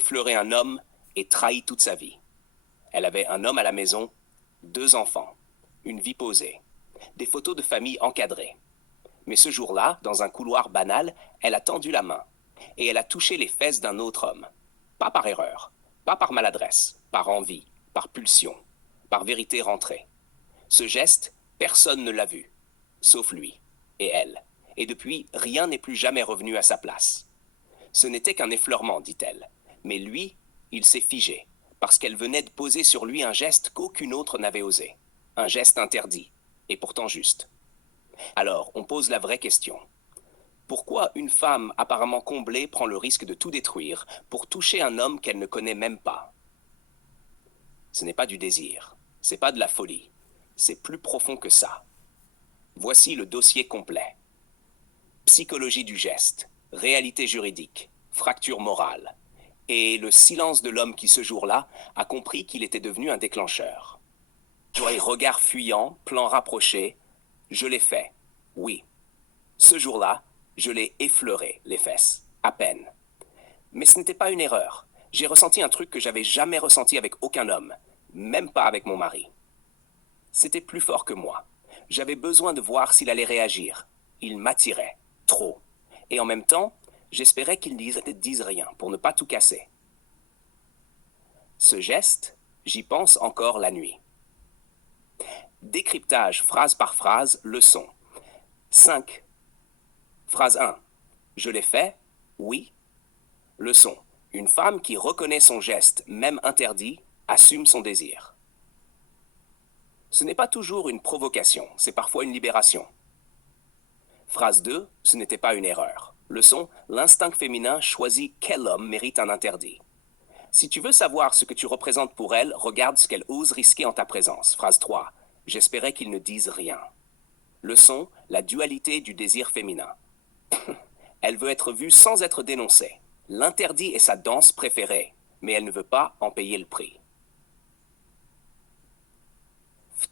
effleuré un homme et trahi toute sa vie. Elle avait un homme à la maison, 2 enfants, une vie posée, des photos de famille encadrées. Mais ce jour-là, dans un couloir banal, elle a tendu la main et elle a touché les fesses d'un autre homme. Pas par erreur, pas par maladresse, par envie, par pulsion, par vérité rentrée. Ce geste, personne ne l'a vu, sauf lui et elle. Et depuis, rien n'est plus jamais revenu à sa place. Ce n'était qu'un effleurement, dit-elle. Mais lui, il s'est figé, parce qu'elle venait de poser sur lui un geste qu'aucune autre n'avait osé. Un geste interdit, et pourtant juste. Alors, on pose la vraie question. Pourquoi une femme apparemment comblée prend le risque de tout détruire pour toucher un homme qu'elle ne connaît même pas? Ce n'est pas du désir, c'est pas de la folie, c'est plus profond que ça. Voici le dossier complet. Psychologie du geste, réalité juridique, fracture morale, et le silence de l'homme qui ce jour-là a compris qu'il était devenu un déclencheur. Regard fuyant, plan rapproché, je l'ai fait, oui. Ce jour-là, je l'ai effleuré, les fesses, à peine. Mais ce n'était pas une erreur. J'ai ressenti un truc que j'avais jamais ressenti avec aucun homme, même pas avec mon mari. C'était plus fort que moi. J'avais besoin de voir s'il allait réagir. Il m'attirait, trop. Et en même temps, j'espérais qu'il ne dise rien pour ne pas tout casser. Ce geste, j'y pense encore la nuit. Décryptage phrase par phrase, leçon. 5. Phrase 1. Je l'ai fait, oui. Leçon. Une femme qui reconnaît son geste, même interdit, assume son désir. Ce n'est pas toujours une provocation, c'est parfois une libération. Phrase 2. Ce n'était pas une erreur. Leçon. L'instinct féminin choisit quel homme mérite un interdit. Si tu veux savoir ce que tu représentes pour elle, regarde ce qu'elle ose risquer en ta présence. Phrase 3. J'espérais qu'ils ne disent rien. Leçon. La dualité du désir féminin. Elle veut être vue sans être dénoncée. L'interdit est sa danse préférée, mais elle ne veut pas en payer le prix.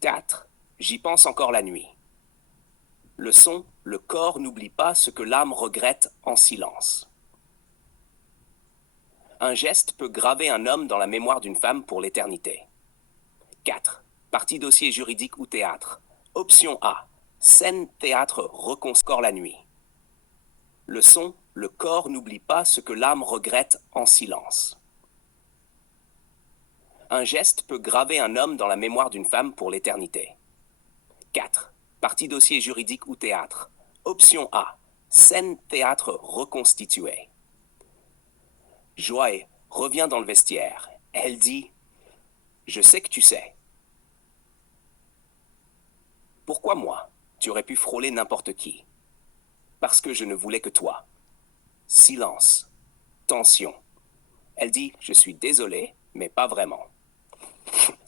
4. J'y pense encore la nuit. Leçon. Le corps n'oublie pas ce que l'âme regrette en silence. Un geste peut graver un homme dans la mémoire d'une femme pour l'éternité. 4. Partie dossier juridique ou théâtre. Option A. Scène théâtre reconstruit la nuit. Leçon. Le corps n'oublie pas ce que l'âme regrette en silence. Un geste peut graver un homme dans la mémoire d'une femme pour l'éternité. 4. Partie dossier juridique ou théâtre. Option A. Scène théâtre reconstituée. Joy revient dans le vestiaire. Elle dit « Je sais que tu sais. » Pourquoi moi? Tu aurais pu frôler n'importe qui. Parce que je ne voulais que toi. Silence. Tension. Elle dit « Je suis désolé, mais pas vraiment. »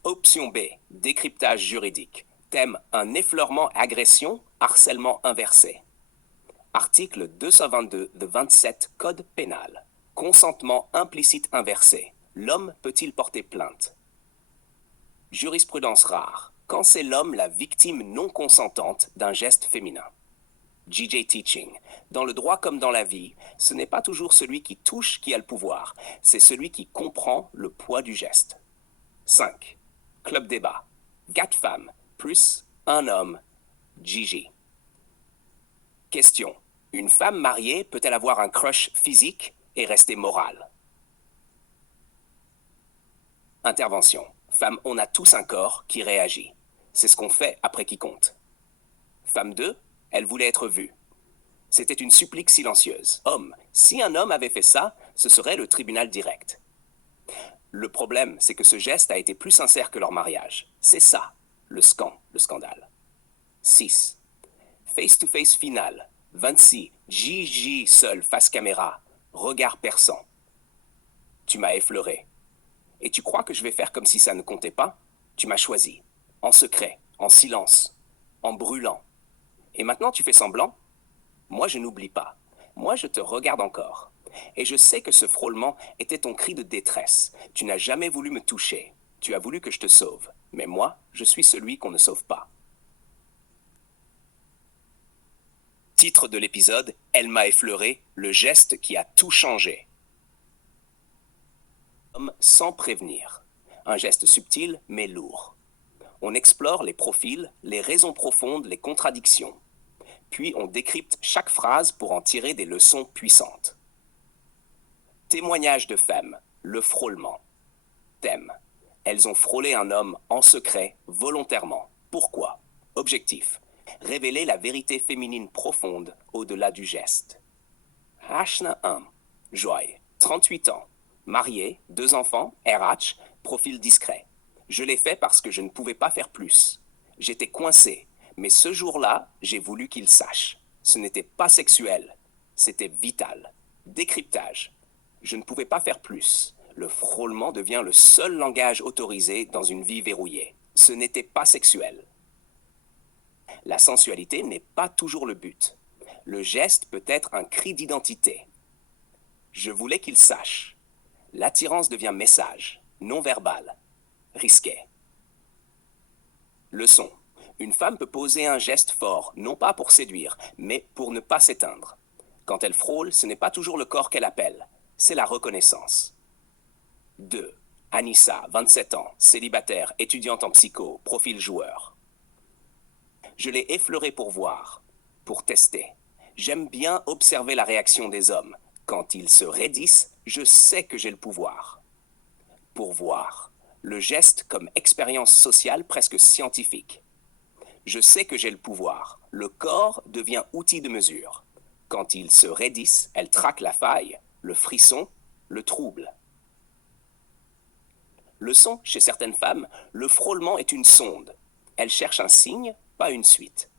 Option B. Décryptage juridique. Thème un effleurement agression, harcèlement inversé. Article 222 de 27 Code pénal. Consentement implicite inversé. L'homme peut-il porter plainte? Jurisprudence rare. Quand c'est l'homme la victime non consentante d'un geste féminin. J.J. Teaching. Dans le droit comme dans la vie, ce n'est pas toujours celui qui touche qui a le pouvoir, c'est celui qui comprend le poids du geste. 5. Club débat. 4 femmes, plus un homme. Gigi. Question. Une femme mariée peut-elle avoir un crush physique et rester morale? Intervention. Femme, on a tous un corps qui réagit. C'est ce qu'on fait après qui compte. Femme 2, elle voulait être vue. C'était une supplique silencieuse. Homme, si un homme avait fait ça, ce serait le tribunal direct. Le problème, c'est que ce geste a été plus sincère que leur mariage. C'est ça, le scandale. 6. Face-to-face final. 26. Gigi seul, face caméra. Regard perçant. Tu m'as effleuré. Et tu crois que je vais faire comme si ça ne comptait pas? Tu m'as choisi. En secret, en silence, en brûlant. Et maintenant tu fais semblant? Moi je n'oublie pas. Moi je te regarde encore. Et je sais que ce frôlement était ton cri de détresse. Tu n'as jamais voulu me toucher. Tu as voulu que je te sauve. Mais moi, je suis celui qu'on ne sauve pas. Titre de l'épisode, Elle m'a effleuré, le geste qui a tout changé. sans prévenir. Un geste subtil mais lourd. On explore les profils, les raisons profondes, les contradictions. Puis on décrypte chaque phrase pour en tirer des leçons puissantes. Témoignage de femmes, le frôlement. Thème. Elles ont frôlé un homme en secret, volontairement. Pourquoi? Objectif. Révéler la vérité féminine profonde au-delà du geste. Hachna 1. Joy. 38 ans. Marié, 2 enfants, RH, profil discret. Je l'ai fait parce que je ne pouvais pas faire plus. J'étais coincé, mais ce jour-là, j'ai voulu qu'il sache. Ce n'était pas sexuel, c'était vital. Décryptage. Je ne pouvais pas faire plus. Le frôlement devient le seul langage autorisé dans une vie verrouillée. Ce n'était pas sexuel. La sensualité n'est pas toujours le but. Le geste peut être un cri d'identité. Je voulais qu'il sache. L'attirance devient message, non verbal, risqué. Leçon. Une femme peut poser un geste fort, non pas pour séduire, mais pour ne pas s'éteindre. Quand elle frôle, ce n'est pas toujours le corps qu'elle appelle, c'est la reconnaissance. 2. Anissa, 27 ans, célibataire, étudiante en psycho, profil joueur. Je l'ai effleuré pour voir, pour tester. J'aime bien observer la réaction des hommes. Quand ils se raidissent, je sais que j'ai le pouvoir. Pour voir. Le geste comme expérience sociale presque scientifique. Je sais que j'ai le pouvoir. Le corps devient outil de mesure. Quand ils se raidissent, elles traquent la faille, le frisson, le trouble. Leçon, chez certaines femmes, le frôlement est une sonde. Elles cherchent un signe, pas une suite.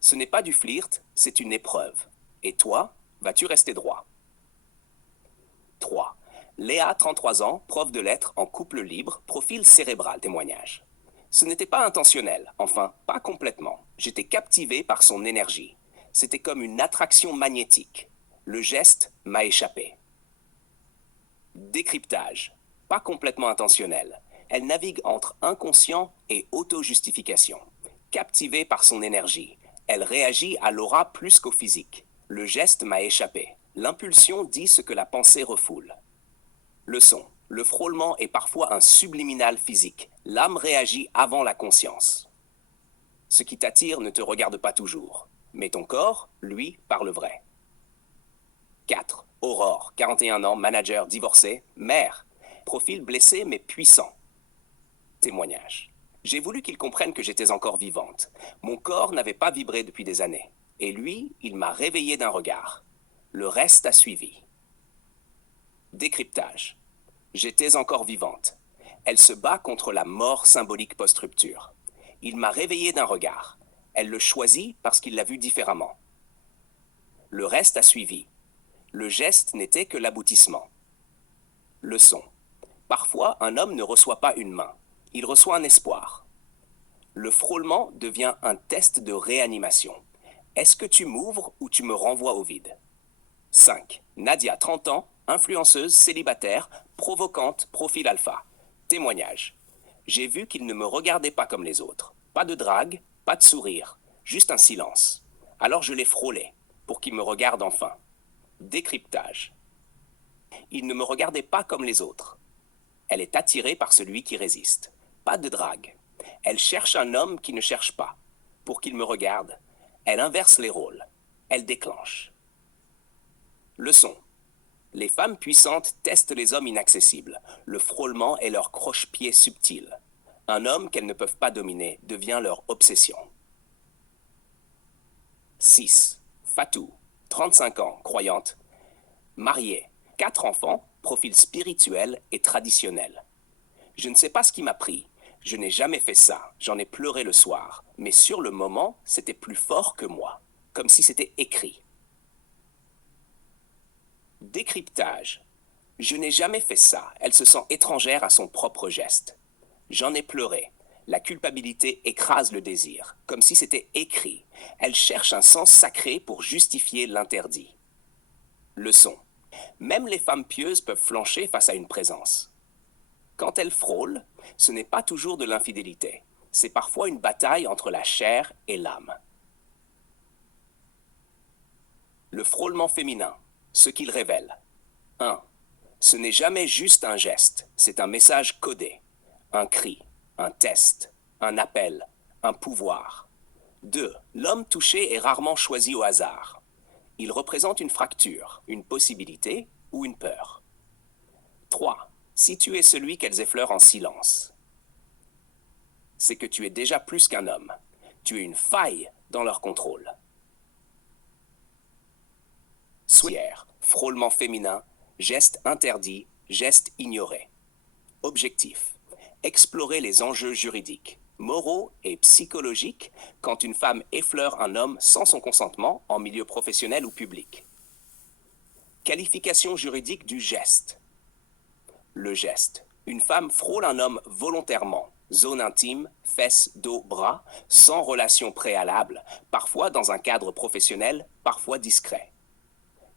Ce n'est pas du flirt, c'est une épreuve. Et toi, vas-tu rester droit? 3. Léa, 33 ans, prof de lettres en couple libre, profil cérébral, témoignage. Ce n'était pas intentionnel, enfin, pas complètement. J'étais captivé par son énergie. C'était comme une attraction magnétique. Le geste m'a échappé. Décryptage. Pas complètement intentionnel. Elle navigue entre inconscient et auto-justification. Captivée par son énergie, elle réagit à l'aura plus qu'au physique. Le geste m'a échappé. L'impulsion dit ce que la pensée refoule. Leçon. Le frôlement est parfois un subliminal physique. L'âme réagit avant la conscience. Ce qui t'attire ne te regarde pas toujours. Mais ton corps, lui, parle vrai. 4. Aurore, 41 ans, manager, divorcé, mère. Profil blessé mais puissant. Témoignage. J'ai voulu qu'il comprenne que j'étais encore vivante. Mon corps n'avait pas vibré depuis des années. Et lui, il m'a réveillé d'un regard. Le reste a suivi. Décryptage. J'étais encore vivante. Elle se bat contre la mort symbolique post-rupture. Il m'a réveillé d'un regard. Elle le choisit parce qu'il l'a vu différemment. Le reste a suivi. Le geste n'était que l'aboutissement. Leçon. Parfois, un homme ne reçoit pas une main. Il reçoit un espoir. Le frôlement devient un test de réanimation. Est-ce que tu m'ouvres ou tu me renvoies au vide? 5. Nadia, 30 ans, influenceuse, célibataire, provocante, profil alpha. Témoignage. J'ai vu qu'il ne me regardait pas comme les autres. Pas de drague, pas de sourire, juste un silence. Alors je l'ai frôlé, pour qu'il me regarde enfin. Décryptage. Il ne me regardait pas comme les autres. Elle est attirée par celui qui résiste. Pas de drague. Elle cherche un homme qui ne cherche pas. Pour qu'il me regarde, elle inverse les rôles. Elle déclenche. Leçon. Les femmes puissantes testent les hommes inaccessibles. Le frôlement est leur croche-pied subtil. Un homme qu'elles ne peuvent pas dominer devient leur obsession. 6. Fatou, 35 ans, croyante. Mariée, 4 enfants, profil spirituel et traditionnel. Je ne sais pas ce qui m'a pris. Je n'ai jamais fait ça. J'en ai pleuré le soir. Mais sur le moment, c'était plus fort que moi. Comme si c'était écrit. Décryptage. Je n'ai jamais fait ça. Elle se sent étrangère à son propre geste. J'en ai pleuré. La culpabilité écrase le désir, comme si c'était écrit. Elle cherche un sens sacré pour justifier l'interdit. Leçon. Même les femmes pieuses peuvent flancher face à une présence. Quand elles frôlent, ce n'est pas toujours de l'infidélité. C'est parfois une bataille entre la chair et l'âme. Le frôlement féminin, ce qu'il révèle. 1. Ce n'est jamais juste un geste, c'est un message codé. Un cri, un test, un appel, un pouvoir. 2. L'homme touché est rarement choisi au hasard. Il représente une fracture, une possibilité ou une peur. 3. Si tu es celui qu'elles effleurent en silence, c'est que tu es déjà plus qu'un homme. Tu es une faille dans leur contrôle. Souillère, frôlement féminin, geste interdit, geste ignoré. Objectif. Explorer les enjeux juridiques, moraux et psychologiques quand une femme effleure un homme sans son consentement en milieu professionnel ou public. Qualification juridique du geste. Le geste. Une femme frôle un homme volontairement, zone intime, fesses, dos, bras, sans relation préalable, parfois dans un cadre professionnel, parfois discret.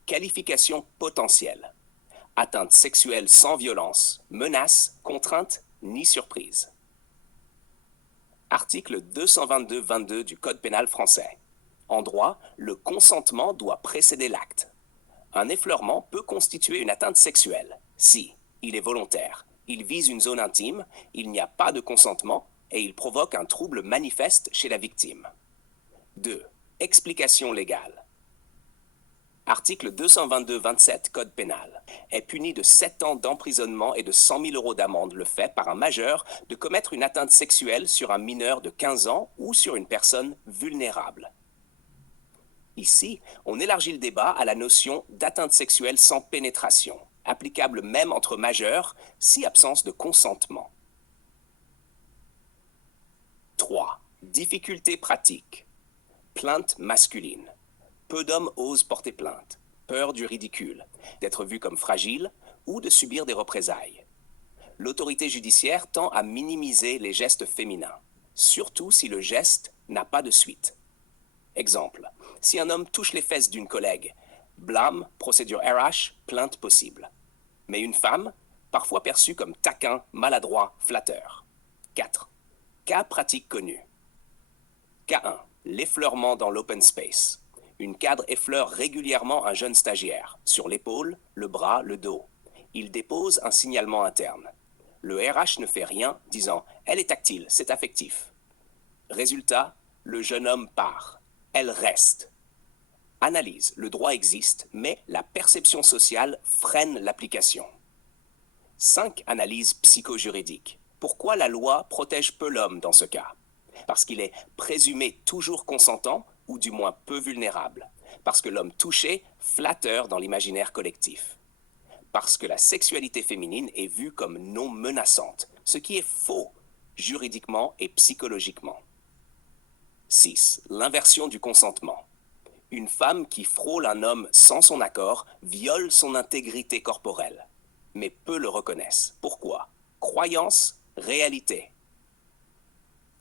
Qualification potentielle. Atteinte sexuelle sans violence, menace, contrainte, ni surprise. Article 222-22 du Code pénal français. En droit, le consentement doit précéder l'acte. Un effleurement peut constituer une atteinte sexuelle si il est volontaire, il vise une zone intime, il n'y a pas de consentement et il provoque un trouble manifeste chez la victime. 2. Explication légale. Article 222-27 Code pénal est puni de 7 ans d'emprisonnement et de 100 000 € d'amende le fait par un majeur de commettre une atteinte sexuelle sur un mineur de 15 ans ou sur une personne vulnérable. Ici, on élargit le débat à la notion d'atteinte sexuelle sans pénétration, applicable même entre majeurs, si absence de consentement. 3. Difficultés pratiques. Plainte masculine. Peu d'hommes osent porter plainte, peur du ridicule, d'être vu comme fragile ou de subir des représailles. L'autorité judiciaire tend à minimiser les gestes féminins, surtout si le geste n'a pas de suite. Exemple, si un homme touche les fesses d'une collègue, blâme, procédure RH, plainte possible. Mais une femme, parfois perçue comme taquin, maladroit, flatteur. 4. Cas pratique connu. Cas 1. L'effleurement dans l'open space. Une cadre effleure régulièrement un jeune stagiaire, sur l'épaule, le bras, le dos. Il dépose un signalement interne. Le RH ne fait rien, disant « Elle est tactile, c'est affectif ». Résultat, le jeune homme part. Elle reste. Analyse, le droit existe, mais la perception sociale freine l'application. 5. Analyse psychojuridique. Pourquoi la loi protège peu l'homme dans ce cas? Parce qu'il est présumé toujours consentant, ou du moins peu vulnérable. Parce que l'homme touché, flatteur dans l'imaginaire collectif. Parce que la sexualité féminine est vue comme non menaçante, ce qui est faux, juridiquement et psychologiquement. 6. L'inversion du consentement. Une femme qui frôle un homme sans son accord viole son intégrité corporelle. Mais peu le reconnaissent. Pourquoi? Croyance, réalité.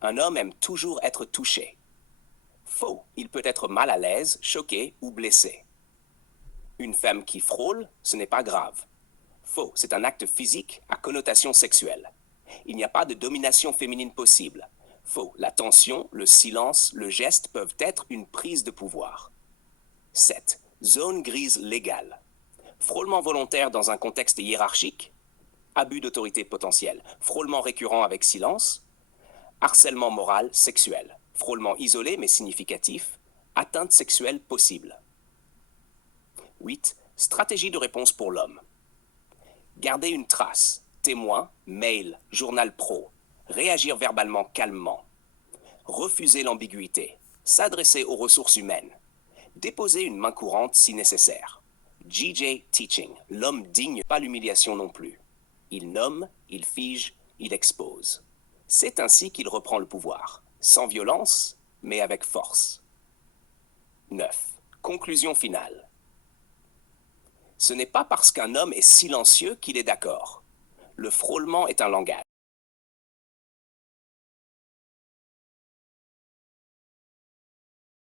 Un homme aime toujours être touché. Faux, il peut être mal à l'aise, choqué ou blessé. Une femme qui frôle, ce n'est pas grave. Faux, c'est un acte physique à connotation sexuelle. Il n'y a pas de domination féminine possible. Faux, la tension, le silence, le geste peuvent être une prise de pouvoir. 7. Zone grise légale. Frôlement volontaire dans un contexte hiérarchique. Abus d'autorité potentielle. Frôlement récurrent avec silence. Harcèlement moral sexuel. Frôlement isolé mais significatif. Atteinte sexuelle possible. 8. Stratégie de réponse pour l'homme. Garder une trace. Témoin, mail, journal pro. Réagir verbalement calmement. Refuser l'ambiguïté. S'adresser aux ressources humaines. Déposer une main courante si nécessaire. GJ Teaching. L'homme digne, pas l'humiliation non plus. Il nomme, il fige, il expose. C'est ainsi qu'il reprend le pouvoir. Sans violence, mais avec force. 9. Conclusion finale. Ce n'est pas parce qu'un homme est silencieux qu'il est d'accord. Le frôlement est un langage.